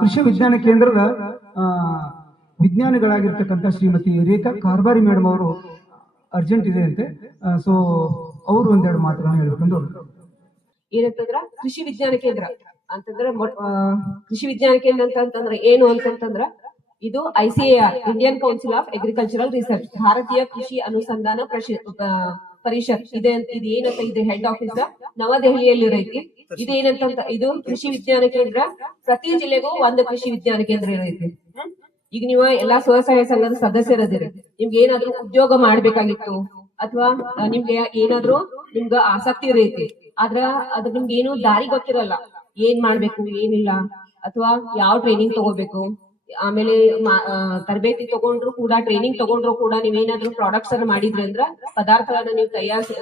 ಕೃಷಿ ವಿಜ್ಞಾನ ಕೇಂದ್ರದ ವಿಜ್ಞಾನಿಗಳಾಗಿರ್ತಕ್ಕಂಥ ಶ್ರೀಮತಿ ರೇಖಾ ಕಾರ್ಬಾರಿ ಮೇಡಮ್ ಅವರು ಅರ್ಜೆಂಟ್ ಇದೆ ಅಂತೆ. ಸೊ ಅವರು ಒಂದೆರಡು ಮಾತುಗಳನ್ನು ಹೇಳ್ಕೊಂಡು ಏನಂತಂದ್ರ ಕೃಷಿ ವಿಜ್ಞಾನ ಕೇಂದ್ರ ಅಂತಂದ್ರೆ ಕೃಷಿ ವಿಜ್ಞಾನ ಕೇಂದ್ರ ಅಂತಂದ್ರೆ ಏನು ಅಂತಂದ್ರ ಇದು ICAR Indian council of agricultural research, ಭಾರತೀಯ ಕೃಷಿ ಅನುಸಂಧಾನ ಪರಿಷತ್ ಇದೆ. ಇದು ಏನಂತ ಇದು ಹೆಡ್ ಆಫೀಸ್ ನವದೆಹಲಿಯಲ್ಲಿ ಇರೈತಿ. ಇದು ಏನಂತ ಇದು ಕೃಷಿ ವಿಜ್ಞಾನ ಕೇಂದ್ರ ಪ್ರತಿ ಜಿಲ್ಲೆಗೂ ಒಂದು ಕೃಷಿ ವಿಜ್ಞಾನ ಕೇಂದ್ರ ಇರೈತಿ. ಈಗ ನೀವು ಎಲ್ಲಾ ಸ್ವಸಹಾಯ ಸಂಘದ ಸದಸ್ಯರದಿರಿ, ನಿಮ್ಗೆ ಏನಾದ್ರು ಉದ್ಯೋಗ ಮಾಡ್ಬೇಕಾಗಿತ್ತು ಅಥವಾ ನಿಮ್ಗೆ ಏನಾದ್ರು ನಿಮ್ಗ ಆಸಕ್ತಿ ಇರೈತಿ, ಆದ್ರ ಅದ್ರ ನಿಮ್ಗೆ ಏನು ದಾರಿ ಗೊತ್ತಿರಲ್ಲ, ಏನ್ ಮಾಡ್ಬೇಕು ಏನಿಲ್ಲ, ಅಥವಾ ಯಾವ ಟ್ರೈನಿಂಗ್ ತಗೋಬೇಕು, ಆಮೇಲೆ ತರಬೇತಿ ತಗೊಂಡ್ರು ಕೂಡ ಟ್ರೈನಿಂಗ್ ತಗೊಂಡ್ರು ಕೂಡ ನೀವೇನಾದ್ರೂ ಪ್ರಾಡಕ್ಟ್ಸ್ ಅನ್ನ ಮಾಡಿದ್ರಿ ಅಂದ್ರ ಪದಾರ್ಥಗಳನ್ನ ನೀವು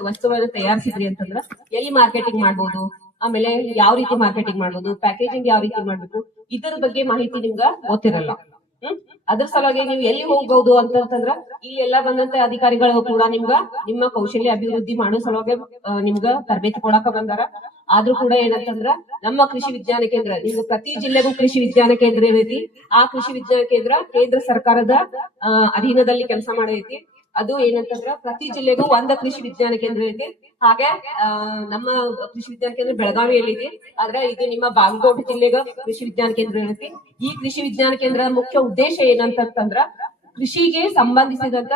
ವಸ್ತುಗಳನ್ನ ತಯಾರಿಸಿದ್ರಿ ಅಂತಂದ್ರ ಎಲ್ಲಿ ಮಾರ್ಕೆಟಿಂಗ್ ಮಾಡ್ಬೋದು, ಆಮೇಲೆ ಯಾವ ರೀತಿ ಮಾರ್ಕೆಟಿಂಗ್ ಮಾಡ್ಬೋದು, ಪ್ಯಾಕೇಜಿಂಗ್ ಯಾವ ರೀತಿ ಮಾಡ್ಬೇಕು, ಇದರ ಬಗ್ಗೆ ಮಾಹಿತಿ ನಿಮ್ಗ ಗೊತ್ತಿರಲ್ಲ. ಅದ್ರ ಸಲುವಾಗಿ ನೀವು ಎಲ್ಲಿ ಹೋಗ್ಬಹುದು ಅಂತಂದ್ರ ಇಲ್ಲಿ ಎಲ್ಲಾ ಬಂದಂತ ಅಧಿಕಾರಿಗಳು ಕೂಡ ನಿಮ್ಮ ಕೌಶಲ್ಯ ಅಭಿವೃದ್ಧಿ ಮಾಡೋ ಸಲುವಾಗಿ ನಿಮ್ಗ ತರಬೇತಿ ಕೊಡಾಕ ಬಂದಾರ. ಆದ್ರೂ ಕೂಡ ಏನಂತಂದ್ರ ನಮ್ಮ ಕೃಷಿ ವಿಜ್ಞಾನ ಕೇಂದ್ರ ನಿಮ್ಗೆ ಪ್ರತಿ ಜಿಲ್ಲೆಗೂ ಕೃಷಿ ವಿಜ್ಞಾನ ಕೇಂದ್ರ ಇರೈತಿ. ಆ ಕೃಷಿ ವಿಜ್ಞಾನ ಕೇಂದ್ರ ಕೇಂದ್ರ ಸರ್ಕಾರದ ಅಧೀನದಲ್ಲಿ ಕೆಲಸ ಮಾಡೈತಿ. ಅದು ಏನಂತಂದ್ರ ಪ್ರತಿ ಜಿಲ್ಲೆಗೂ ಒಂದ ಕೃಷಿ ವಿಜ್ಞಾನ ಕೇಂದ್ರ ಐತಿ. ಹಾಗೆ ನಮ್ಮ ಕೃಷಿ ವಿಜ್ಞಾನ ಕೇಂದ್ರ ಬೆಳಗಾವಿಯಲ್ಲಿ ಇದೆ, ಆದ್ರೆ ಇದು ನಿಮ್ಮ ಬಾಗಲಕೋಟೆ ಜಿಲ್ಲೆಗ ಕೃಷಿ ವಿಜ್ಞಾನ ಕೇಂದ್ರ ಇರುತ್ತೆ. ಈ ಕೃಷಿ ವಿಜ್ಞಾನ ಕೇಂದ್ರ ಮುಖ್ಯ ಉದ್ದೇಶ ಏನಂತಂದ್ರ ಕೃಷಿಗೆ ಸಂಬಂಧಿಸಿದಂತ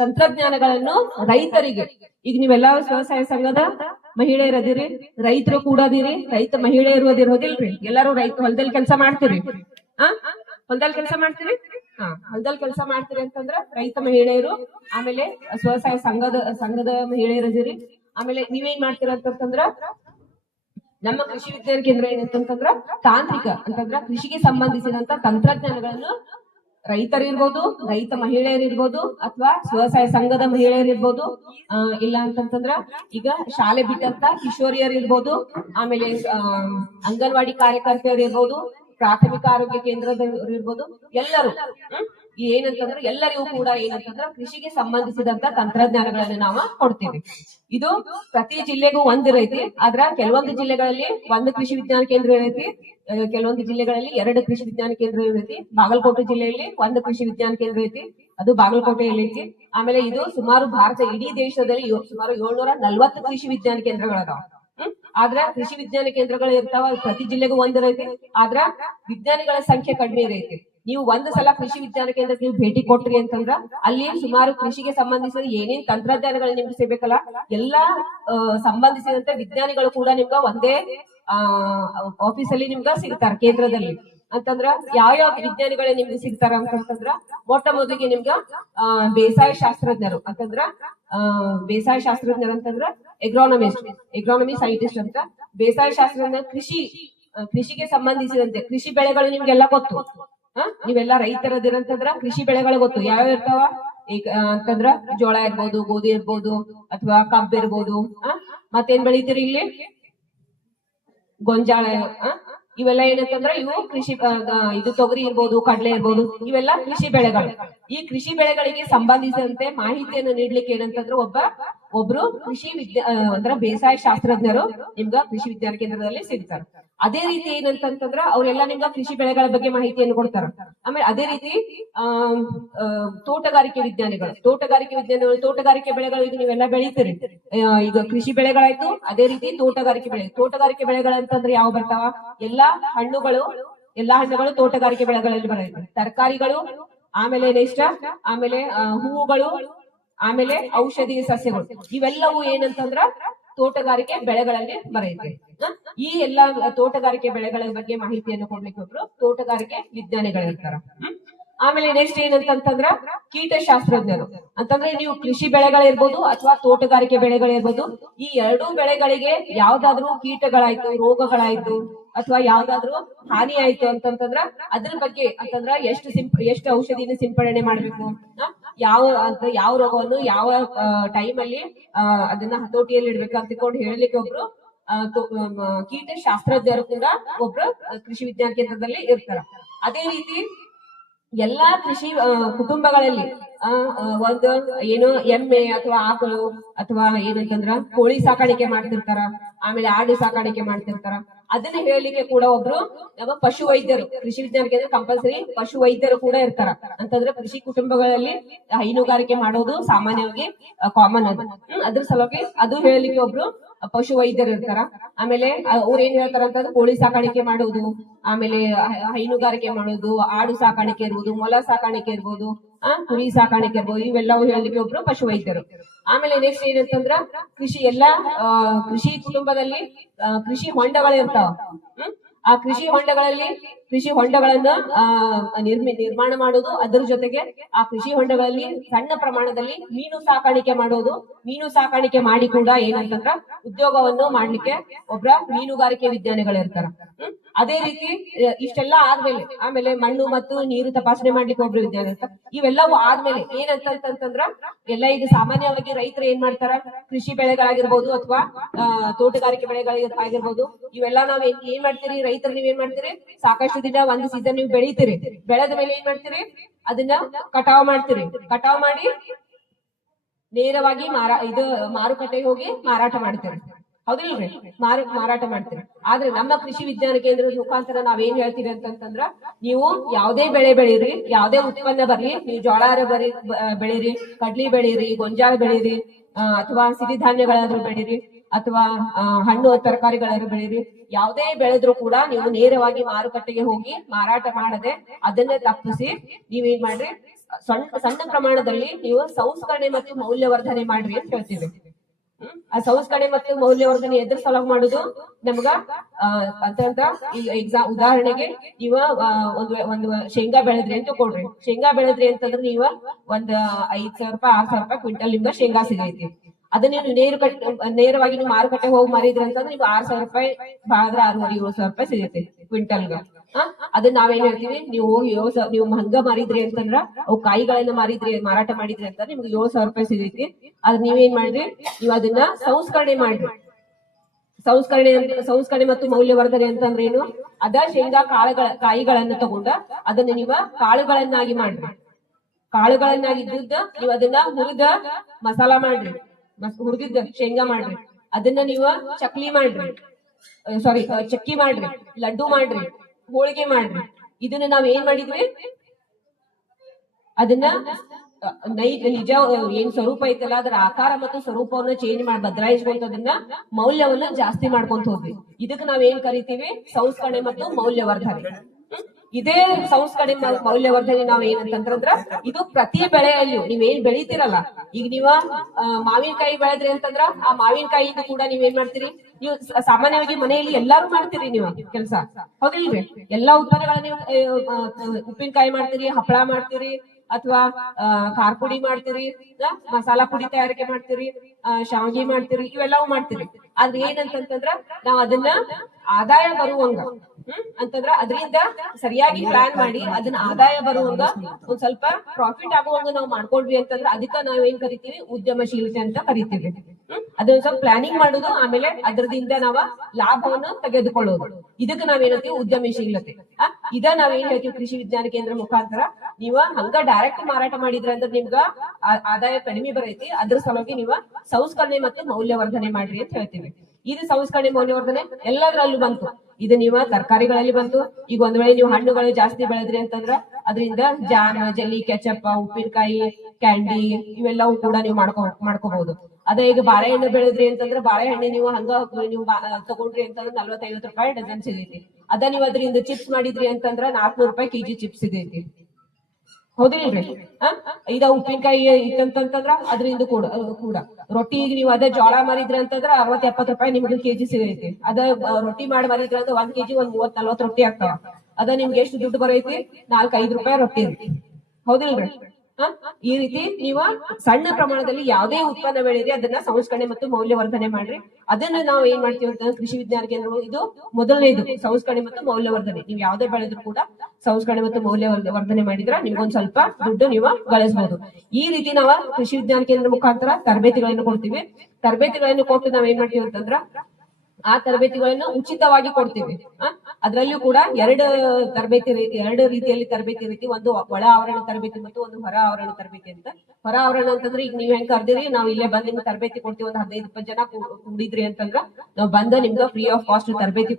ತಂತ್ರಜ್ಞಾನಗಳನ್ನು ರೈತರಿಗೆ, ಈಗ ನೀವೆಲ್ಲ ಸ್ವಸಹಾಯ ಸಂಘದ ಮಹಿಳೆಯರದಿರಿ, ರೈತರು ಕೂಡ ಅದಿರಿ, ರೈತ ಮಹಿಳೆಯರು ಅದಿರೋದಿಲ್ರಿ, ಎಲ್ಲಾರು ರೈತ ಹೊಲದಲ್ಲಿ ಕೆಲಸ ಮಾಡ್ತೀರಿ. ಹೊಲದಲ್ಲಿ ಕೆಲಸ ಮಾಡ್ತೀರಿ, ಹೊಲದಲ್ಲಿ ಕೆಲಸ ಮಾಡ್ತೀರಿ ಅಂತಂದ್ರ ರೈತ ಮಹಿಳೆಯರು, ಆಮೇಲೆ ಸ್ವಸಹಾಯ ಸಂಘದ ಮಹಿಳೆಯರದಿರಿ. ಆಮೇಲೆ ನೀವೇನ್ ಮಾಡ್ತೀರ ಅಂತಂದ್ರ ನಮ್ಮ ಕೃಷಿ ವಿಜ್ಞಾನ ಕೇಂದ್ರ ಏನಂತಂದ್ರ ತಾಂತ್ರಿಕ ಅಂತಂದ್ರ ಕೃಷಿಗೆ ಸಂಬಂಧಿಸಿದಂತ ತಂತ್ರಜ್ಞಾನಗಳನ್ನು ರೈತರಿರ್ಬೋದು, ರೈತ ಮಹಿಳೆಯರಿರ್ಬೋದು, ಅಥವಾ ಸ್ವಸಹಾಯ ಸಂಘದ ಮಹಿಳೆಯರಿರ್ಬೋದು, ಇಲ್ಲ ಅಂತಂದ್ರ ಈಗ ಶಾಲೆ ಬಿಟ್ಟಂತ ಕಿಶೋರಿಯರಿರ್ಬೋದು, ಆಮೇಲೆ ಅಂಗನವಾಡಿ ಕಾರ್ಯಕರ್ತೆಯರಿರ್ಬೋದು, ಪ್ರಾಥಮಿಕ ಆರೋಗ್ಯ ಕೇಂದ್ರದಲ್ಲಿರ್ಬೋದು, ಎಲ್ಲರೂ ಏನಂತಂದ್ರೆ ಎಲ್ಲರಿಗೂ ಕೂಡ ಏನಂತಂದ್ರ ಕೃಷಿಗೆ ಸಂಬಂಧಿಸಿದಂತ ತಂತ್ರಜ್ಞಾನಗಳನ್ನು ನಾವು ಕೊಡ್ತೀವಿ. ಇದು ಪ್ರತಿ ಜಿಲ್ಲೆಗೂ ಒಂದಿರೈತಿ. ಆದ್ರ ಕೆಲವೊಂದು ಜಿಲ್ಲೆಗಳಲ್ಲಿ ಒಂದು ಕೃಷಿ ವಿಜ್ಞಾನ ಕೇಂದ್ರ ಇರೈತಿ, ಕೆಲವೊಂದು ಜಿಲ್ಲೆಗಳಲ್ಲಿ 2 ಕೃಷಿ ವಿಜ್ಞಾನ ಕೇಂದ್ರ ಇರೈತಿ. ಬಾಗಲಕೋಟೆ ಜಿಲ್ಲೆಯಲ್ಲಿ ಒಂದು ಕೃಷಿ ವಿಜ್ಞಾನ ಕೇಂದ್ರ ಐತಿ, ಅದು ಬಾಗಲಕೋಟೆಯಲ್ಲಿ ಐತಿ. ಆಮೇಲೆ ಇದು ಸುಮಾರು ಇಡೀ ದೇಶದಲ್ಲಿ ಸುಮಾರು 740 ಕೃಷಿ ವಿಜ್ಞಾನ ಕೇಂದ್ರಗಳದಾವ. ಆದ್ರ ಕೃಷಿ ವಿಜ್ಞಾನ ಕೇಂದ್ರಗಳು ಇರ್ತಾವ, ಪ್ರತಿ ಜಿಲ್ಲೆಗೂ ಒಂದಿರೈತಿ. ಆದ್ರ ವಿಜ್ಞಾನಿಗಳ ಸಂಖ್ಯೆ ಕಡಿಮೆ ಇರೈತಿ. ನೀವು ಒಂದು ಸಲ ಕೃಷಿ ವಿಜ್ಞಾನ ಕೇಂದ್ರಕ್ಕೆ ನೀವು ಭೇಟಿ ಕೊಟ್ರಿ ಅಂತಂದ್ರ ಅಲ್ಲಿ ಸುಮಾರು ಕೃಷಿಗೆ ಸಂಬಂಧಿಸಿದ ಏನೇನ್ ತಂತ್ರಜ್ಞಾನಗಳು ನಿಮ್ಗೆ ಸಿಗ್ಬೇಕಲ್ಲ, ಎಲ್ಲಾ ಸಂಬಂಧಿಸಿದಂತೆ ವಿಜ್ಞಾನಿಗಳು ಕೂಡ ನಿಮ್ಗ ಒಂದೇ ಆಫೀಸಲ್ಲಿ ನಿಮ್ಗ ಸಿಗ್ತಾರ ಕೇಂದ್ರದಲ್ಲಿ. ಅಂತಂದ್ರ ಯಾವ ವಿಜ್ಞಾನಿಗಳೇ ನಿಮ್ಗೆ ಸಿಗ್ತಾರ ಅಂತಂದ್ರ ಮೊಟ್ಟ ಮೊದಲಿಗೆ ನಿಮ್ಗ ಬೇಸಾಯ ಶಾಸ್ತ್ರಜ್ಞರು ಅಂತಂದ್ರ ಅಂತಂದ್ರ ಎಗ್ರಾನಮಿ ಸೈಂಟಿಸ್ಟ್ ಅಂತ. ಬೇಸಾಯ ಶಾಸ್ತ್ರಜ್ಞ ಕೃಷಿಗೆ ಸಂಬಂಧಿಸಿದಂತೆ ಕೃಷಿ ಬೆಳೆಗಳು ನಿಮ್ಗೆಲ್ಲ ಗೊತ್ತು. ನೀವೆಲ್ಲ ರೈತರದಿರಂತಂದ್ರ ಕೃಷಿ ಬೆಳೆಗಳು ಗೊತ್ತು, ಯಾವ ಇರ್ತಾವ ಈಗ ಅಂತಂದ್ರ ಜೋಳ ಇರ್ಬೋದು, ಗೋಧಿ ಇರ್ಬೋದು, ಅಥವಾ ಕಬ್ಬು ಇರ್ಬೋದು. ಮತ್ತೇನ್ ಬೆಳಿತೀರಿ ಇಲ್ಲಿ? ಗೊಂಜಾಳ, ಇವೆಲ್ಲ ಏನಂತಂದ್ರ ಇವು ಕೃಷಿ, ಇದು ತೊಗರಿ ಇರ್ಬೋದು, ಕಡಲೆ ಇರ್ಬೋದು, ಇವೆಲ್ಲ ಕೃಷಿ ಬೆಳೆಗಳು. ಈ ಕೃಷಿ ಬೆಳೆಗಳಿಗೆ ಸಂಬಂಧಿಸಿದಂತೆ ಮಾಹಿತಿಯನ್ನು ನೀಡ್ಲಿಕ್ಕೆ ಏನಂತಂದ್ರೆ ಒಬ್ರು ಅಂದ್ರ ಬೇಸಾಯ ಶಾಸ್ತ್ರಜ್ಞರು ನಿಮ್ಗ ಕೃಷಿ ವಿಜ್ಞಾನ ಕೇಂದ್ರದಲ್ಲಿ ಸಿಗ್ತಾರೆ. ಅದೇ ರೀತಿ ಏನಂತಂದ್ರ ಅವರೆಲ್ಲ ನಿಮ್ಗ ಕೃಷಿ ಬೆಳೆಗಳ ಬಗ್ಗೆ ಮಾಹಿತಿಯನ್ನು ಕೊಡ್ತಾರ. ಆಮೇಲೆ ಅದೇ ರೀತಿ ತೋಟಗಾರಿಕೆ ವಿಜ್ಞಾನಿಗಳು ತೋಟಗಾರಿಕೆ ಬೆಳೆಗಳು ಈಗ ನೀವೆಲ್ಲ ಬೆಳಿತೀರಿ. ಈಗ ಕೃಷಿ ಬೆಳೆಗಳಾಯ್ತು, ಅದೇ ರೀತಿ ತೋಟಗಾರಿಕೆ ಬೆಳೆಗಳಂತಂದ್ರೆ ಯಾವ ಬರ್ತಾವ? ಎಲ್ಲಾ ಹಣ್ಣುಗಳು ತೋಟಗಾರಿಕೆ ಬೆಳೆಗಳಲ್ಲಿ ಬರುತ್ತೆ. ತರಕಾರಿಗಳು, ಆಮೇಲೆ ಆಮೇಲೆ ಹೂವುಗಳು, ಆಮೇಲೆ ಔಷಧಿ ಸಸ್ಯಗಳು, ಇವೆಲ್ಲವೂ ಏನಂತಂದ್ರ ತೋಟಗಾರಿಕೆ ಬೆಳೆಗಳಲ್ಲಿ ಬರುತ್ತೆ. ಈ ಎಲ್ಲಾ ತೋಟಗಾರಿಕೆ ಬೆಳೆಗಳ ಬಗ್ಗೆ ಮಾಹಿತಿಯನ್ನು ಕೊಡ್ಲಿಕ್ಕೆ ಒಬ್ರು ತೋಟಗಾರಿಕೆ ವಿಜ್ಞಾನಿಗಳಿರ್ತಾರ. ಆಮೇಲೆ ನೆಕ್ಸ್ಟ್ ಏನಂತಂದ್ರ ಕೀಟಶಾಸ್ತ್ರಜ್ಞರು ಅಂತಂದ್ರೆ ನೀವು ಕೃಷಿ ಬೆಳೆಗಳಿರ್ಬೋದು ಅಥವಾ ತೋಟಗಾರಿಕೆ ಬೆಳೆಗಳಿರ್ಬೋದು, ಈ 2 ಬೆಳೆಗಳಿಗೆ ಯಾವ್ದಾದ್ರು ಕೀಟಗಳಾಯ್ತು, ರೋಗಗಳಾಯ್ತು, ಅಥವಾ ಯಾವ್ದಾದ್ರು ಹಾನಿ ಆಯ್ತು ಅಂತಂದ್ರ ಅದ್ರ ಬಗ್ಗೆ ಅಂತಂದ್ರ ಎಷ್ಟು ಔಷಧಿನ ಸಿಂಪಡಣೆ ಮಾಡ್ಬೇಕು, ಯಾವ ರೋಗವನ್ನು ಯಾವ ಟೈಮ್ ಅಲ್ಲಿ ಅದನ್ನ ಹತೋಟಿಯಲ್ಲಿ ಇಡ್ಬೇಕು ಅಂತ ಹೇಳಲಿಕ್ಕೆ ಒಬ್ರು ಕೀಟಶಾಸ್ತ್ರಜ್ಞರು ಕೂಡ ಒಬ್ರು ಕೃಷಿ ವಿಜ್ಞಾನ ಕೇಂದ್ರದಲ್ಲಿ ಇರ್ತಾರ. ಅದೇ ರೀತಿ ಎಲ್ಲಾ ಕೃಷಿ ಕುಟುಂಬಗಳಲ್ಲಿ ಒಂದು ಏನು ಎಮ್ಮೆ ಅಥವಾ ಆಕಳು ಅಥವಾ ಏನಂತಂದ್ರ ಕೋಳಿ ಸಾಕಾಣಿಕೆ ಮಾಡ್ತಿರ್ತಾರ, ಆಮೇಲೆ ಆಡು ಸಾಕಾಣಿಕೆ ಮಾಡ್ತಿರ್ತಾರ. ಅದನ್ನ ಹೇಳಲಿಕ್ಕೆ ಕೂಡ ಒಬ್ರು ನಮ್ಮ ಪಶು ವೈದ್ಯರು, ಕೃಷಿ ವಿಜ್ಞಾನ ಕೇಂದ್ರ ಕಂಪಲ್ಸರಿ ಪಶು ವೈದ್ಯರು ಕೂಡ ಇರ್ತಾರ. ಅಂತಂದ್ರೆ ಕೃಷಿ ಕುಟುಂಬಗಳಲ್ಲಿ ಹೈನುಗಾರಿಕೆ ಮಾಡೋದು ಸಾಮಾನ್ಯವಾಗಿ ಕಾಮನ್ ಅದು. ಅದ್ರ ಸಲುವಾಗಿ ಅದು ಹೇಳಲಿಕ್ಕೆ ಒಬ್ರು ಪಶು ವೈದ್ಯರು ಇರ್ತಾರ. ಆಮೇಲೆ ಅವ್ರು ಏನ್ ಹೇಳ್ತಾರ ಅಂತಂದ್ರೆ ಕೋಳಿ ಸಾಕಾಣಿಕೆ ಮಾಡೋದು, ಆಮೇಲೆ ಹೈನುಗಾರಿಕೆ ಮಾಡೋದು, ಆಡು ಸಾಕಾಣಿಕೆ ಇರ್ಬೋದು, ಮೊಲ ಸಾಕಾಣಿಕೆ ಇರ್ಬೋದು, ಕುರಿ ಸಾಕಾಣಿಕೆ ಇರ್ಬೋದು, ಇವೆಲ್ಲವೂ ಹೇಳಲಿಕ್ಕೆ ಒಬ್ರು ಪಶು ವೈದ್ಯರು. ಆಮೇಲೆ ನೆಕ್ಸ್ಟ್ ಏನಂತಂದ್ರ ಕೃಷಿ ಎಲ್ಲಾ ಕೃಷಿ ಕುಟುಂಬದಲ್ಲಿ ಕೃಷಿ ಹೊಂಡಗಳು ಇರ್ತಾವ. ಆ ಕೃಷಿ ಹೊಂಡಗಳನ್ನ ನಿರ್ಮಾಣ ಮಾಡೋದು, ಅದರ ಜೊತೆಗೆ ಆ ಕೃಷಿ ಹೊಂಡಗಳಲ್ಲಿ ಸಣ್ಣ ಪ್ರಮಾಣದಲ್ಲಿ ಮೀನು ಸಾಕಾಣಿಕೆ ಮಾಡೋದು, ಮೀನು ಸಾಕಾಣಿಕೆ ಮಾಡಿ ಕೂಡ ಏನಂತಂದ್ರ ಉದ್ಯೋಗವನ್ನು ಮಾಡ್ಲಿಕ್ಕೆ ಒಬ್ರ ಮೀನುಗಾರಿಕೆ ವಿಜ್ಞಾನಿಗಳಿರ್ತಾರ. ಅದೇ ರೀತಿ ಇಷ್ಟೆಲ್ಲಾ ಆದ್ಮೇಲೆ ಆಮೇಲೆ ಮಣ್ಣು ಮತ್ತು ನೀರು ತಪಾಸಣೆ ಮಾಡ್ಲಿಕ್ಕೆ ಒಬ್ರು ವಿಜ್ಞಾನಿ ಇರ್ತಾರ. ಇವೆಲ್ಲವೂ ಆದ್ಮೇಲೆ ಏನಂತಂದ್ರ ಎಲ್ಲ ಈಗ ಸಾಮಾನ್ಯವಾಗಿ ರೈತರು ಏನ್ ಮಾಡ್ತಾರ, ಕೃಷಿ ಬೆಳೆಗಳಾಗಿರ್ಬೋದು ಅಥವಾ ತೋಟಗಾರಿಕೆ ಬೆಳೆಗಳಾಗಿರ್ಬೋದು, ಇವೆಲ್ಲ ನಾವ್ ಏನ್ ಮಾಡ್ತೀರಿ, ರೈತರು ನೀವ್ ಏನ್ ಮಾಡ್ತೀರಿ, ಸಾಕಷ್ಟು ದಿನ ಒಂದು ಸೀಸನ್ ನೀವು ಬೆಳಿತೀರಿ, ಬೆಳೆದ ಮೇಲೆ ಏನ್ ಮಾಡ್ತೀರಿ, ಅದನ್ನ ಕಟಾವ್ ಮಾಡ್ತೀರಿ. ಕಟಾವ್ ಮಾಡಿ ನೇರವಾಗಿ ಮಾರುಕಟ್ಟೆಗೆ ಹೋಗಿ ಮಾರಾಟ ಮಾಡ್ತೀರಿ. ಹೌದಿಲ್ರಿ? ಮಾರಾಟ ಮಾಡ್ತೀರಿ. ಆದ್ರೆ ನಮ್ಮ ಕೃಷಿ ವಿಜ್ಞಾನ ಕೇಂದ್ರದ ಮುಖಾಂತರ ನಾವೇನ್ ಹೇಳ್ತೀವಿ ಅಂತಂದ್ರ, ನೀವು ಯಾವ್ದೇ ಬೆಳೆ ಬೆಳೀರಿ, ಯಾವ್ದೇ ಉತ್ಪನ್ನ ಬರ್ಲಿ, ನೀವು ಜೋಳ ಬೆಳೀರಿ, ಕಡ್ಲಿ ಬೆಳೀರಿ, ಗೊಂಜಾಳ ಬೆಳೀರಿ, ಅಥವಾ ಸಿರಿಧಾನ್ಯಗಳಾದ್ರೂ ಬೆಳೀರಿ, ಅಥವಾ ಹಣ್ಣು ತರಕಾರಿಗಳಾದ್ರೂ ಬೆಳೀರಿ, ಯಾವುದೇ ಬೆಳೆದ್ರು ಕೂಡ ನೀವು ನೇರವಾಗಿ ಮಾರುಕಟ್ಟೆಗೆ ಹೋಗಿ ಮಾರಾಟ ಮಾಡದೆ ಅದನ್ನ ತಪ್ಪಿಸಿ ನೀವೇನ್ ಮಾಡ್ರಿ, ಸಣ್ಣ ಪ್ರಮಾಣದಲ್ಲಿ ನೀವು ಸಂಸ್ಕರಣೆ ಮತ್ತು ಮೌಲ್ಯವರ್ಧನೆ ಮಾಡ್ರಿ ಅಂತ ಹೇಳ್ತೀವಿ. ಆ ಸಂಸ್ಕರಣೆ ಮತ್ತು ಮೌಲ್ಯವರ್ಧನೆ ಎದ್ರ ಸಲುವಾಗಿ ಮಾಡುದು ನಮ್ಗ ಅಂತಂದ್ರ ಉದಾಹರಣೆಗೆ ನೀವ ಒಂದು ಶೇಂಗಾ ಬೆಳೆದ್ರಿ ಅಂತ ಕೊಡ್ರಿ. ಶೇಂಗಾ ಬೆಳೆದ್ರಿ ಅಂತಂದ್ರೆ ನೀವ ಒಂದ್ 5,000 ರೂಪಾಯಿ 6,000 ರೂಪಾಯಿ ಕ್ವಿಂಟಲ್ ನಿಮ್ಗ ಶೇಂಗಾ ಸಿಗೈತಿ. ಅದನ್ನ ನೀವು ನೇರವಾಗಿ ನೀವು ಮಾರುಕಟ್ಟೆ ಹೋಗಿ ಮಾರಿದ್ರಿ ಅಂತಂದ್ರೆ ನೀವು 6,000 ರೂಪಾಯಿ ಬಾಳದ್ರ 6,500-7,000 ರೂಪಾಯಿ ಸಿಗೈತಿ ಕ್ವಿಂಟಲ್ಗ. ಅದನ್ನ ನಾವೇನ್ ಹೇಳ್ತೀವಿ, ನೀವು ಹಂಗ ಮಾರಿದ್ರಿ ಅಂತಂದ್ರ ಅವು ಕಾಯಿಗಳನ್ನ ಮಾರಾಟ ಮಾಡಿದ್ರಿ ಅಂತ ನಿಮ್ಗೆ 7,000 ರೂಪಾಯಿ ಸಿಗೈತಿ. ಅದ್ ನೀವೇನ್ ಮಾಡ್ರಿ, ನೀವು ಅದನ್ನ ಸಂಸ್ಕರಣೆ ಮಾಡ್ರಿ. ಸಂಸ್ಕರಣೆ ಮತ್ತು ಮೌಲ್ಯವರ್ಧನೆ ಅಂತಂದ್ರೆ ಏನು, ಅದ ಶೇಂಗಾ ಕಾಯಿಗಳನ್ನ ತಗೊಂಡ ಅದನ್ನ ನೀವು ಕಾಳುಗಳನ್ನಾಗಿ ಮಾಡ್ರಿ. ಕಾಳುಗಳನ್ನಾಗಿದ್ದ ನೀವು ಅದನ್ನ ಹುರಿದ ಮಸಾಲಾ ಮಾಡ್ರಿ, ಹುರಿದಿದ್ದ ಶೇಂಗಾ ಮಾಡ್ರಿ. ಅದನ್ನ ನೀವು ಚಕ್ಕಿ ಮಾಡ್ರಿ, ಲಡ್ಡು ಮಾಡ್ರಿ, ಹೋಳಿಗೆ ಮಾಡ್ರಿ. ಇದನ್ನ ನಾವ್ ಏನ್ ಮಾಡಿದ್ವಿ, ಅದನ್ನ ನಿಜ ಏನ್ ಸ್ವರೂಪ ಐತಲ್ಲ ಅದರ ಆಕಾರ ಮತ್ತು ಸ್ವರೂಪವನ್ನ ಚೇಂಜ್ ಮಾಡಿ ಬದಲಾಯಿಸ್ಕೊಂತ ಅದನ್ನ ಮೌಲ್ಯವನ್ನ ಜಾಸ್ತಿ ಮಾಡ್ಕೊಂತ ಹೋಗ್ರಿ. ಇದಕ್ಕೆ ನಾವ್ ಏನ್ ಕರಿತೀವಿ, ಸಂಸ್ಕರಣೆ ಮತ್ತು ಮೌಲ್ಯವರ್ಧನೆ. ಇದೇ ಸಂಸ್ಕರಣೆ ಮೌಲ್ಯವರ್ಧನೆ ನಾವ್ ಏನಂತಂದ್ರ, ಇದು ಪ್ರತಿ ಬೆಳೆಯಲ್ಲಿಯೂ ನೀವೇನ್ ಬೆಳಿತೀರಲ್ಲ, ಈಗ ನೀವ ಮಾವಿನಕಾಯಿ ಬೆಳೆದ್ರಿ ಅಂತಂದ್ರ ಆ ಮಾವಿನಕಾಯಿಯಿಂದ ಕೂಡ ನೀವೇನ್ ಮಾಡ್ತೀರಿ, ನೀವು ಸಾಮಾನ್ಯವಾಗಿ ಮನೆಯಲ್ಲಿ ಎಲ್ಲಾರು ಮಾಡ್ತೀರಿ ನೀವು ಕೆಲಸ, ಹೌದಿಲ್ರಿ? ಎಲ್ಲಾ ಉತ್ಪನ್ನಗಳನ್ನ ನೀವು ಉಪ್ಪಿನಕಾಯಿ ಮಾಡ್ತೀರಿ, ಹಪ್ಪಳ ಮಾಡ್ತೀರಿ, ಅಥವಾ ಖಾರ ಪುಡಿ ಮಾಡ್ತೀರಿ, ಮಸಾಲಾ ಪುಡಿ ತಯಾರಿಕೆ ಮಾಡ್ತೀರಿ, ಶಾವಿಗೆ ಮಾಡ್ತೀರಿ, ಇವೆಲ್ಲವೂ ಮಾಡ್ತೀರಿ. ಆದ್ರೆ ಏನಂತಂದ್ರ ನಾವ್ ಅದನ್ನ ಆದಾಯ ಬರುವಂಗ ಅಂತಂದ್ರ ಅದರಿಂದ ಸರಿಯಾಗಿ ಪ್ಲಾನ್ ಮಾಡಿ ಅದನ್ನ ಆದಾಯ ಬರುವಂಗ ಒಂದ್ ಸ್ವಲ್ಪ ಪ್ರಾಫಿಟ್ ಆಗುವಂಗ ನಾವ್ ಮಾಡ್ಕೊಂಡ್ವಿ ಅಂತಂದ್ರ ಅದಕ್ಕ ನಾವ್ ಏನ್ ಕರಿತೀವಿ, ಉದ್ಯಮಶೀಲತೆ ಅಂತ ಕರಿತೀವಿ. ಅದನ್ನ ಸ್ವಲ್ಪ ಪ್ಲಾನಿಂಗ್ ಮಾಡುದು, ಆಮೇಲೆ ಅದರದಿಂದ ನಾವ ಲಾಭವನ್ನ ತೆಗೆದುಕೊಳ್ಳೋದು, ಇದಕ್ಕ ನಾವೇನಂತೀವಿ ಉದ್ಯಮಶೀಲತೆ. ಇದ ನಾವೇನ್ ಹೇಳ್ತೀವಿ ಕೃಷಿ ವಿಜ್ಞಾನ ಕೇಂದ್ರ ಮುಖಾಂತರ. ನೀವ ಹಂಗ ಡೈರೆಕ್ಟ್ ಮಾರಾಟ ಮಾಡಿದ್ರ ಅಂದ್ರೆ ನಿಮ್ಗ ಆದಾಯ ಕಡಿಮೆ ಬರೈತಿ. ಅದ್ರ ಸಲುವಾಗಿ ನೀವ ಸಂಸ್ಕರಣೆ ಮತ್ತು ಮೌಲ್ಯವರ್ಧನೆ ಮಾಡ್ರಿ ಅಂತ ಹೇಳ್ತೀವಿ. ಇದು ಸಂಸ್ಕರಣೆ ಮೌಲ್ಯವರ್ಧನೆ ಎಲ್ಲದರಲ್ಲೂ ಬಂತು. ಇದು ನೀವ ತರಕಾರಿಗಳಲ್ಲಿ ಬಂತು. ಈಗ ಒಂದ್ ವೇಳೆ ನೀವು ಹಣ್ಣುಗಳು ಜಾಸ್ತಿ ಬೆಳೆದ್ರಿ ಅಂತಂದ್ರ ಅದರಿಂದ ಜಾಮ್, ಜೆಲ್ಲಿ, ಕೆಚಪ್, ಉಪ್ಪಿನಕಾಯಿ, ಕ್ಯಾಂಡಿ ಇವೆಲ್ಲವೂ ಕೂಡ ನೀವು ಮಾಡ್ಕೋಬಹುದು. ಅದೇ ಈಗ ಬಾಳೆಹಣ್ಣು ಬೆಳೆದ್ರಿ ಅಂತಂದ್ರೆ ಬಾಳೆಹಣ್ಣು ನೀವು ಹಂಗ ನೀವು ತಗೊಂಡ್ರಿ ಅಂತಂದ್ರೆ 40-50 ರೂಪಾಯಿ ಡಜನ್ ಸಿಗೈತಿ. ಅದ ನೀವು ಅದರಿಂದ ಚಿಪ್ಸ್ ಮಾಡಿದ್ರಿ ಅಂತಂದ್ರ 400 ರೂಪಾಯಿ ಕೆಜಿ ಚಿಪ್ಸ್ ಸಿಗೈತಿ, ಹೌದಿಲ್ರಿ? ಈಗ ಉಪ್ಪಿನಕಾಯಿ ಇತ್ತಂತಂದ್ರ ಅದರಿಂದ ಕೂಡ ರೊಟ್ಟಿ ಈಗ ನೀವು ಅದೇ ಜೋಳ ಮಾರಿದ್ರಿ ಅಂತಂದ್ರ 60-70 ರೂಪಾಯಿ ನಿಮ್ಗೆ ಕೆಜಿ ಸಿಗೈತಿ. ಅದ ರೊಟ್ಟಿ ಮಾಡಿ ಮಾರಿದ್ರಿ ಅಂದ್ರೆ 1 ಕೆಜಿ 30-40 ರೊಟ್ಟಿ ಆಗ್ತಾವ. ಅದ ನಿಮ್ಗೆ ಎಷ್ಟು ದುಡ್ಡು ಬರೈತಿ, 4-5 ರೂಪಾಯಿ ರೊಟ್ಟಿ, ಹೌದಿಲ್ರಿ? ಈ ರೀತಿ ನೀವು ಸಣ್ಣ ಪ್ರಮಾಣದಲ್ಲಿ ಯಾವುದೇ ಉತ್ಪನ್ನ ಬೆಳೀರಿ ಅದನ್ನ ಸಂಸ್ಕರಣೆ ಮತ್ತು ಮೌಲ್ಯವರ್ಧನೆ ಮಾಡ್ರಿ. ಅದನ್ನ ನಾವು ಏನ್ ಮಾಡ್ತೀವಿ ಅಂತ ಕೃಷಿ ವಿಜ್ಞಾನ ಕೇಂದ್ರ ಇದು ಮೊದಲನೇದು, ಸಂಸ್ಕರಣೆ ಮತ್ತು ಮೌಲ್ಯವರ್ಧನೆ. ನೀವು ಯಾವುದೇ ಬೆಳೆದ್ರು ಕೂಡ ಸಂಸ್ಕರಣೆ ಮತ್ತು ಮೌಲ್ಯವರ್ಧನೆ ಮಾಡಿದ್ರ ನಿಮ್ಗೊಂದ್ ಸ್ವಲ್ಪ ದುಡ್ಡು ನೀವು ಗಳಿಸಬಹುದು. ಈ ರೀತಿ ನಾವು ಕೃಷಿ ವಿಜ್ಞಾನ ಕೇಂದ್ರ ಮುಖಾಂತರ ತರಬೇತಿಗಳನ್ನು ಕೊಡ್ತೀವಿ. ತರಬೇತಿಗಳನ್ನು ಕೊಟ್ಟು ನಾವ್ ಏನ್ ಮಾಡ್ತೀವಿ ಅಂತಂದ್ರ ಆ ತರಬೇತಿಗಳನ್ನು ಉಚಿತವಾಗಿ ಕೊಡ್ತೀವಿ. ಅದರಲ್ಲೂ ಕೂಡ ಎರಡು ರೀತಿಯಲ್ಲಿ ತರಬೇತಿ ರೀತಿ, ಒಂದು ಒಳ ಆವರಣ ತರಬೇತಿ ಮತ್ತು ಒಂದು ಹೊರ ಆವರಣ ತರಬೇತಿ ಅಂತ. ಹೊರ ಆವರಣ ಅಂತಂದ್ರೆ ಈಗ ನೀವ್ ಹೆಂಗ್ ಕರ್ದಿರಿ, ನಾವು ಇಲ್ಲೇ ಬಂದ್ ನಿಮ್ಗೆ ತರಬೇತಿ ಕೊಡ್ತೀವಿ, ಒಂದು 15-20 ಜನ ಕೂಡಿದ್ರಿ ಅಂತಂದ್ರ ನಾವು ಬಂದು ನಿಮ್ಗೆ ಫ್ರೀ ಆಫ್ ಕಾಸ್ಟ್ ತರಬೇತಿ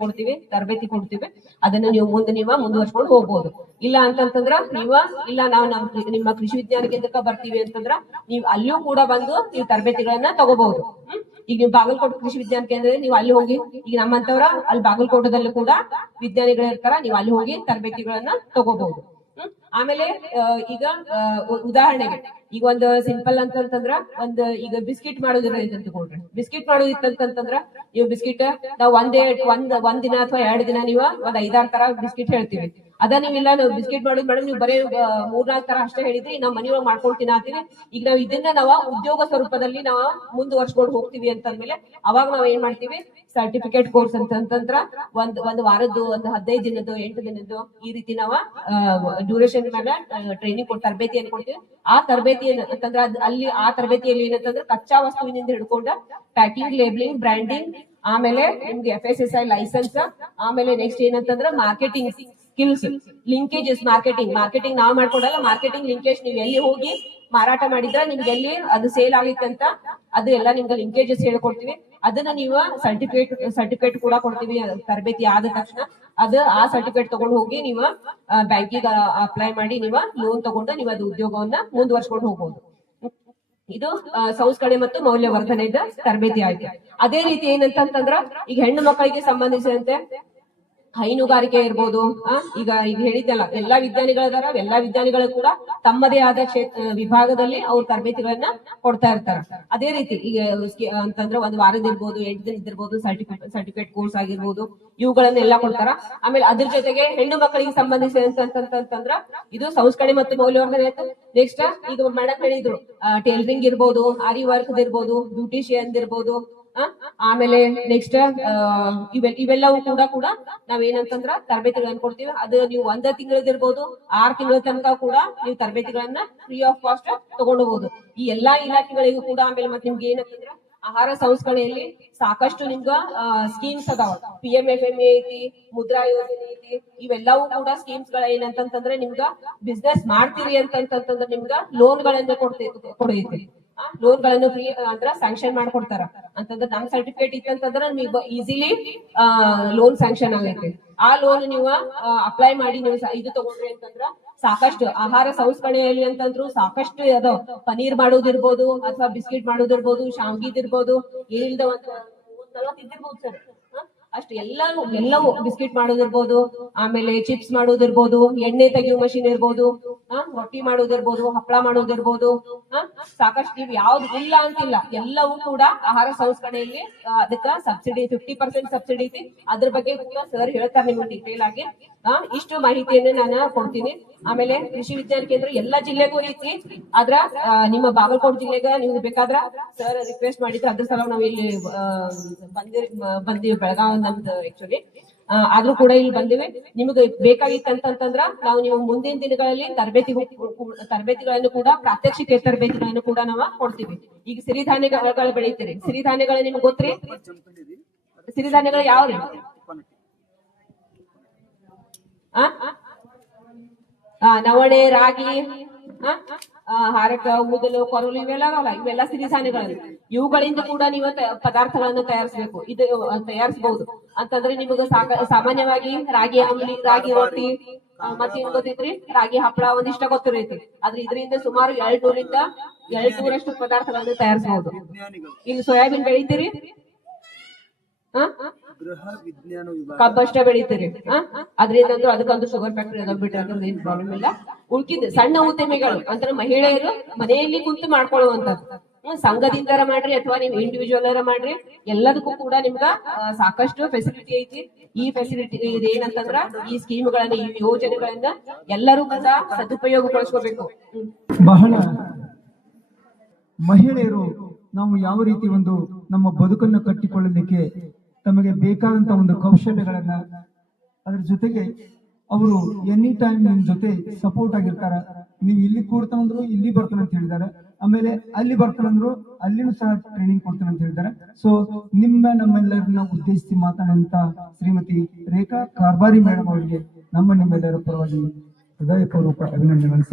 ಕೊಡ್ತೀವಿ. ಅದನ್ನ ನೀವು ಮುಂದುವರ್ಸ್ಕೊಂಡು ಹೋಗ್ಬೋದು. ಇಲ್ಲ ಅಂತಂತಂದ್ರ ಇಲ್ಲ ನಾವು ನಿಮ್ಮ ಕೃಷಿ ವಿಜ್ಞಾನ ಕೇಂದ್ರಕ್ಕೆ ಬರ್ತೀವಿ ಅಂತಂದ್ರ ನೀವ್ ಅಲ್ಲಿಯೂ ಕೂಡ ಬಂದು ನೀವು ತರಬೇತಿಗಳನ್ನ ತಗೋಬಹುದು. ಈಗ ನೀವು ಬಾಗಲಕೋಟೆ ಕೃಷಿ ವಿಜ್ಞಾನ ಕೇಂದ್ರ ನೀವು ಅಲ್ಲಿ ಹೋಗಿ, ಈಗ ನಮ್ಮಂತವ್ರ ಅಲ್ಲಿ ಬಾಗಲಕೋಟದಲ್ಲೂ ಕೂಡ ವಿಜ್ಞಾನಿಗಳು ಇರ್ತಾರ, ನೀವು ಅಲ್ಲಿ ಹೋಗಿ ತರಬೇತಿಗಳನ್ನ ತಗೋಬಹುದು. ಆಮೇಲೆ ಈಗ ಉದಾಹರಣೆಗೆ ಈಗ ಒಂದು ಸಿಂಪಲ್ ಅಂತಂತಂದ್ರ ಈಗ ಬಿಸ್ಕಿಟ್ ಮಾಡೋದಿರ ಅಂತ ತಿಳ್ಕೊಳ್ರಿ. ಬಿಸ್ಕಿಟ್ ಮಾಡೋದಿತ್ತಂತಂದ್ರ ನೀವು ಬಿಸ್ಕಿಟ್ ನಾವು ಒಂದ್ ದಿನ ಅಥವಾ 2 ದಿನ ನೀವು ಒಂದ್ 5-6 ತರ ಬಿಸ್ಕಿಟ್ ಹೇಳ್ತೀವಿ. ಅದ ನೀವಿಲ್ಲ ನಾವು ಬಿಸ್ಕಿಟ್ ಮಾಡೋದು ಮೇಡಮ್ ನೀವು ಬರೀ 3-4 ತರ ಅಷ್ಟೇ ಹೇಳಿದ್ರಿ, ನಾವು ಮನೆಯೊಳಗೆ ಮಾಡ್ಕೊಂಡು ತಿನ್ನತ್ತೀವಿ. ಈಗ ನಾವು ಇದನ್ನ ನಾವು ಉದ್ಯೋಗ ಸ್ವರೂಪದಲ್ಲಿ ನಾವು ಮುಂದುವರ್ಸ್ಕೊಂಡು ಹೋಗ್ತೀವಿ ಅಂತಂದ್ಮೇಲೆ ಅವಾಗ ನಾವ್ ಏನ್ ಮಾಡ್ತೀವಿ, ಸರ್ಟಿಫಿಕೇಟ್ ಕೋರ್ಸ್ ಅಂತಂದ್ರ ಒಂದ್ ವಾರದ್ದು, ಒಂದು 15 ದಿನದ್ದು, 8 ದಿನದ್ದು, ಈ ರೀತಿ ನಾವು ಡ್ಯೂರೇಷನ್ ಮೇಲೆ ಟ್ರೈನಿಂಗ್ ತರಬೇತಿಯನ್ನು ಕೊಡ್ತೀವಿ. ಆ ತರಬೇತಿ ಅಂತಂದ್ರ ಅಲ್ಲಿ ಆ ತರಬೇತಿಯಲ್ಲಿ ಏನಂತಂದ್ರೆ ಕಚ್ಚಾ ವಸ್ತುವಿನಿಂದ ಹಿಡ್ಕೊಂಡ ಪ್ಯಾಕಿಂಗ್, ಲೇಬ್ಲಿಂಗ್, ಬ್ರ್ಯಾಂಡಿಂಗ್, ಆಮೇಲೆ ನಿಮ್ಗೆ FSSAI ಲೈಸೆನ್ಸ್, ಆಮೇಲೆ ನೆಕ್ಸ್ಟ್ ಏನಂತಂದ್ರೆ ಮಾರ್ಕೆಟಿಂಗ್ ಸ್ಕಿಲ್ಸ್, ಲಿಂಕೇಜಸ್, ಮಾರ್ಕೆಟಿಂಗ್ ನಾವ್ ಮಾಡ್ಕೊಡಲ್ಲ, ಮಾರ್ಕೆಟಿಂಗ್ ಲಿಂಕೇಜ್ ನೀವು ಎಲ್ಲಿ ಹೋಗಿ ಮಾರಾಟ ಮಾಡಿದ್ರೆ ನಿಮ್ಗೆ ಎಲ್ಲಿ ಅದು ಸೇಲ್ ಆಗಿತ್ತು ಅಂತ ಅದು ಎಲ್ಲ ನಿಮ್ಗೆ ಲಿಂಕೇಜಸ್ ಹೇಳ್ಕೊಡ್ತೀವಿ. ಅದನ್ನ ನೀವು ಸರ್ಟಿಫಿಕೇಟ್ ಕೂಡ ಕೊಡ್ತೀವಿ. ತರಬೇತಿ ಆದ ತಕ್ಷಣ ಆ ಸರ್ಟಿಫಿಕೇಟ್ ತಗೊಂಡು ಹೋಗಿ ನೀವು ಬ್ಯಾಂಕಿಗೆ ಅಪ್ಲೈ ಮಾಡಿ ನೀವು ಲೋನ್ ತಗೊಂಡು ನೀವು ಅದು ಉದ್ಯೋಗವನ್ನ ಮುಂದುವರ್ಸ್ಕೊಂಡು ಹೋಗ್ಬೋದು. ಇದು ಸಂಸ್ಕರಣೆ ಮತ್ತು ಮೌಲ್ಯವರ್ಧನೆದ ತರಬೇತಿ ಆಯ್ತು. ಅದೇ ರೀತಿ ಏನಂತಂದ್ರ ಈಗ ಹೆಣ್ಣು ಮಕ್ಕಳಿಗೆ ಸಂಬಂಧಿಸಿದಂತೆ ಹೈನುಗಾರಿಕೆ ಇರ್ಬೋದು. ಈಗ ಹೇಳಿದ್ದಲ್ಲ, ಎಲ್ಲಾ ವಿಜ್ಞಾನಿಗಳಿದಾರ, ಎಲ್ಲಾ ವಿಜ್ಞಾನಿಗಳು ಕೂಡ ತಮ್ಮದೇ ಆದ ವಿಭಾಗದಲ್ಲಿ ಅವ್ರ ತರಬೇತಿಗಳನ್ನ ಕೊಡ್ತಾ ಇರ್ತಾರ. ಅದೇ ರೀತಿ ಈಗ ಅಂತಂದ್ರೆ ಒಂದು ವಾರದಿರ್ಬೋದು, 8 ದಿನದಿರ್ಬೋದು, ಸರ್ಟಿಫಿಕೇಟ್ ಕೋರ್ಸ್ ಆಗಿರ್ಬೋದು, ಇವುಗಳನ್ನೆಲ್ಲ ಕೊಡ್ತಾರ. ಆಮೇಲೆ ಅದ್ರ ಜೊತೆಗೆ ಹೆಣ್ಣು ಮಕ್ಕಳಿಗೆ ಸಂಬಂಧಿಸಿದಂತಂದ್ರ ಇದು ಸಂಸ್ಕರಣೆ ಮತ್ತು ಮೌಲ್ಯವರ್ಧನೆ ಆಯ್ತು. ನೆಕ್ಸ್ಟ್ ಈಗ ಮೇಡಮ್ ಹೇಳಿದ್ರು ಟೇಲರಿಂಗ್ ಇರ್ಬೋದು, ಆರಿ ವರ್ಕ್ ಇರ್ಬೋದು, ಬ್ಯೂಟಿಷಿಯನ್ ಇರ್ಬೋದು, ಆಮೇಲೆ ನೆಕ್ಸ್ಟ್ ಇವೆಲ್ಲವೂ ಕೂಡ ನಾವೇನಂತಂದ್ರ ತರಬೇತಿಗಳನ್ನ ಕೊಡ್ತೀವಿ. ಅದು ನೀವು 1 ತಿಂಗಳದಿರ್ಬೋದು, 6 ತಿಂಗಳ ತನಕ ಕೂಡ ನೀವು ತರಬೇತಿಗಳನ್ನ ಫ್ರೀ ಆಫ್ ಕಾಸ್ಟ್ ತಗೊಂಡೋಗ್ಬೋದು ಈ ಎಲ್ಲಾ ಇಲಾಖೆಗಳಿಗೂ ಕೂಡ. ಆಮೇಲೆ ಮತ್ತೆ ನಿಮ್ಗೆ ಏನಂತಂದ್ರ ಆಹಾರ ಸಂಸ್ಕರಣೆಯಲ್ಲಿ ಸಾಕಷ್ಟು ನಿಮ್ಗ ಸ್ಕೀಮ್ಸ್ ಅದಾವ. PMFME ಐತಿ, ಮುದ್ರಾ ಯೋಜನೆ ಐತಿ. ಇವೆಲ್ಲವೂ ಕೂಡ ಸ್ಕೀಮ್ಸ್ ಗಳ ಏನಂತಂದ್ರೆ ನಿಮ್ಗ ಬಿಸ್ನೆಸ್ ಮಾಡ್ತೀರಿ ಅಂತಂತಂದ್ರೆ ನಿಮ್ಗ ಲೋನ್ ಗಳನ್ನ ಕೊಡೈತಿ. ಲೋನ್ಗಳನ್ನು ಫ್ರೀ ಅಂದ್ರ ಸ್ಯಾಂಕ್ಷನ್ ಮಾಡ್ಕೊಡ್ತಾರ ಅಂತಂದ್ರೆ ನಮ್ ಸರ್ಟಿಫಿಕೇಟ್ ಇತ್ತಂತಂದ್ರ ನಿಮಗೆ ಈಸಿಲಿ ಲೋನ್ ಸ್ಯಾಂಕ್ಷನ್ ಆಗೈತಿ. ಆ ಲೋನ್ ನೀವು ಅಪ್ಲೈ ಮಾಡಿ ನೀವು ಇದು ತಗೊಂಡ್ರಿ ಅಂತಂದ್ರ ಸಾಕಷ್ಟು ಆಹಾರ ಸಂಸ್ಕರಣೆಯಲ್ಲಿ ಅಂತಂದ್ರು ಸಾಕಷ್ಟು ಅದಾವ. ಪನೀರ್ ಮಾಡೋದಿರ್ಬೋದು, ಅಥವಾ ಬಿಸ್ಕಿಟ್ ಮಾಡೋದಿರ್ಬೋದು, ಶಾವ್ಗಿದಿರ್ಬೋದು, ಏನಿಲ್ದ ಒಂದು 40 ಇದ್ದಿರ್ಬೋದು ಸರ್. ಅಷ್ಟು ಎಲ್ಲವೂ ಬಿಸ್ಕಿಟ್ ಮಾಡೋದಿರ್ಬೋದು, ಆಮೇಲೆ ಚಿಪ್ಸ್ ಮಾಡೋದಿರ್ಬೋದು, ಎಣ್ಣೆ ತೆಗೆಯುವ ಮಷೀನ್ ಇರ್ಬೋದು, ರೊಟ್ಟಿ ಮಾಡೋದಿರ್ಬೋದು, ಹಪ್ಪಳ ಮಾಡೋದಿರ್ಬೋದು, ಸಾಕಷ್ಟು ಇವ್ ಯಾವ್ದು ಇಲ್ಲ ಅಂತಿಲ್ಲ, ಎಲ್ಲವೂ ಕೂಡ ಆಹಾರ ಸಂಸ್ಕರಣೆಯಲ್ಲಿ ಅದಕ್ಕ ಸಬ್ಸಿಡಿ 50% ಸಬ್ಸಿಡಿ ಐತಿ. ಅದ್ರ ಬಗ್ಗೆ ಕೂಡ ಸರ್ ಹೇಳ್ತಾರೆ ನಿಮ್ಗೆ ಡೀಟೇಲ್ ಆಗಿ. ಇಷ್ಟು ಮಾಹಿತಿಯನ್ನ ನಾನು ಕೊಡ್ತೀನಿ. ಆಮೇಲೆ ಕೃಷಿ ವಿಜ್ಞಾನ ಕೇಂದ್ರ ಎಲ್ಲಾ ಜಿಲ್ಲೆಗೂ ಐತಿ. ಆದ್ರ ನಿಮ್ಮ ಬಾಗಲಕೋಟೆ ಜಿಲ್ಲೆಗ ನೀವು ಬೇಕಾದ್ರ ಸರ್ ರಿಕ್ವೆಸ್ಟ್ ಮಾಡಿದ್ರೆ ಅದ್ರ ಸಲ ನಾವ್ ಇಲ್ಲಿ ಬಂದಿವಿ. ಬೆಳಗಾವಿ ನಮ್ದು ಆಕ್ಚುಲಿ, ಆದ್ರೂ ಕೂಡ ಇಲ್ಲಿ ಬಂದಿವಿ. ನಿಮ್ಗೆ ಬೇಕಾಗಿತ್ತಂತಂದ್ರ ನಾವು ನೀವು ಮುಂದಿನ ದಿನಗಳಲ್ಲಿ ತರಬೇತಿಗಳನ್ನು ಕೂಡ ಪ್ರಾತ್ಯಕ್ಷಿಕ ತರಬೇತಿಗಳನ್ನು ಕೂಡ ನಾವು ಕೊಡ್ತೀವಿ. ಈಗ ಸಿರಿಧಾನ್ಯಗಳು ಬೆಳೀತೀರಿ, ಸಿರಿಧಾನ್ಯಗಳು ನಿಮ್ಗೆ ಗೊತ್ತ್ರಿ? ಸಿರಿಧಾನ್ಯಗಳು ಯಾವ್ರಿ? ನವಣೆ, ರಾಗಿ, ಹಾರಕ, ಊದಲು, ಕೊರಲು, ಇವೆಲ್ಲ ಸಿರಿಧಾನ್ಯಗಳು. ಇವುಗಳಿಂದ ಕೂಡ ನೀವು ಪದಾರ್ಥಗಳನ್ನು ತಯಾರಿಸಬೇಕು. ಇದು ತಯಾರಿಸಬಹುದು ಅಂತಂದ್ರೆ ನಿಮಗೆ ಸಾಮಾನ್ಯವಾಗಿ ರಾಗಿ ಅಂಬ್ಲಿ, ರಾಗಿ ರೊಟ್ಟಿ, ಮತ್ತೆ ಏನ್ ಗೊತ್ತೈತ್ರಿ, ರಾಗಿ ಹಪ್ಪಳ ಒಂದಿಷ್ಟ ಗೊತ್ತಿರೈತಿ. ಆದ್ರೆ ಇದರಿಂದ ಸುಮಾರು 200 ಪದಾರ್ಥಗಳನ್ನು ತಯಾರಿಸಬಹುದು. ಇಲ್ಲಿ ಸೋಯಾಬೀನ್ ಬೆಳಿತೀರಿ, ಕಬ್ಬಷ್ಟ ಬೆಳಿತೀರಿ. ಅದರಿಂದ ಅದಕ್ಕೊಂದು ಶುಗರ್ ಫ್ಯಾಕ್ಟರಿ ಅದ ಬಿಟ್ರೆ ಅದ್ರದ್ದು ಏನ್ ಪ್ರಾಬ್ಲಮ್ ಇಲ್ಲ. ಉಳ್ಕಿದ್ ಸಣ್ಣ ಉದ್ಯಮಿಗಳು ಅಂದ್ರೆ ಮಹಿಳೆಯರು ಮನೆಯಲ್ಲಿ ಕುಂತು ಮಾಡ್ಕೊಳ್ಳುವಂತದ್ದು, ಸಂಘದಿಂದ ಮಾಡ್ರಿ ಅಥವಾ ನೀವು ಇಂಡಿವಿಜುವಲ್ ಮಾಡ್ರಿ, ಎಲ್ಲದಕ್ಕೂ ಕೂಡ ನಿಮ್ಗ ಸಾಕಷ್ಟು ಫೆಸಿಲಿಟಿ ಐತಿ. ಈ ಫೆಸಿಲಿಟಿ ಏನಂತಂದ್ರ ಈ ಸ್ಕೀಮ್ಗಳನ್ನ, ಈ ಯೋಜನೆಗಳನ್ನ ಎಲ್ಲರೂ ಕೂಡ ಸದುಪಯೋಗಗೊಳಿಸ್ಕೋಬೇಕು. ಬಹಳ ಮಹಿಳೆಯರು ನಾವು ಯಾವ ರೀತಿ ಒಂದು ನಮ್ಮ ಬದುಕನ್ನು ಕಟ್ಟಿಕೊಳ್ಳಲಿಕ್ಕೆ ತಮಗೆ ಬೇಕಾದಂತ ಒಂದು ಕೌಶಲ್ಯಗಳನ್ನ, ಅದ್ರ ಜೊತೆಗೆ ಅವರು ಎನಿ ಟೈಮ್ ನಿಮ್ ಜೊತೆ ಸಪೋರ್ಟ್ ಆಗಿರ್ತಾರ. ನೀವು ಇಲ್ಲಿ ಕೂಡ್ತಾನಂದ್ರು ಇಲ್ಲಿ ಬರ್ತಾನೆ ಅಂತ ಹೇಳಿದ್ದಾರೆ, ಆಮೇಲೆ ಅಲ್ಲಿ ಬರ್ತಾನಂದ್ರು ಅಲ್ಲಿನೂ ಸಹ ಟ್ರೈನಿಂಗ್ ಕೊಡ್ತಾನೆ ಅಂತ ಹೇಳಿದ್ದಾರೆ. ಸೊ ನಮ್ಮೆಲ್ಲರನ್ನ ಉದ್ದೇಶಿಸಿ ಮಾತಾಡಂತ ಶ್ರೀಮತಿ ರೇಖಾ ಕಾರ್ಬಾರಿ ಮೇಡಮ್ ಅವರಿಗೆ ನಿಮ್ಮೆಲ್ಲರ ಪರವಾಗಿ ಹೃದಯಪೂರ್ವಕ ಅಭಿನಂದನೆ